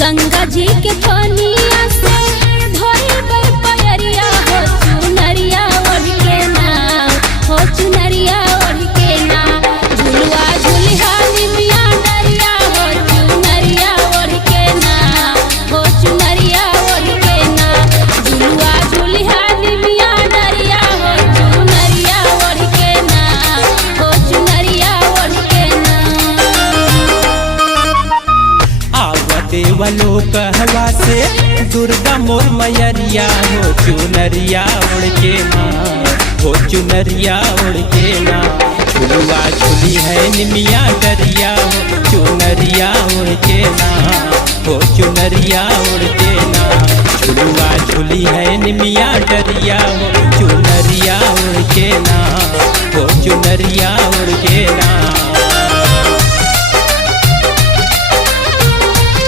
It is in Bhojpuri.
गंगा जी के पानिया से धोई बर पैरिया हो चुनरिया ओढ़ के ना, हो चुनरिया ओढ़ के ना। झुलुआ झुलिहा निमिया डरिया हो चुनरिया ओढ़ के ना, हो चुनरिया ओढ़ के ना। झुलुआ झुलिहा निमिया डरिया हो चुनरिया ओढ़ के ना, हो चुनरिया ओढ़ के ना। देवलो कहवा से दुर्गा मोर मैरिया हो चुनरिया ओढ़ के ना, हो चुनरिया ओढ़ के ना। झुलुआ झुली है निमिया डरिया हो चुनरिया ओढ़ के ना, हो चुनरिया ओढ़ के ना। झुलुआ झुली है निमिया डरिया हो चुनरिया ओढ़ के ना, हो चुनरिया ओढ़ के ना।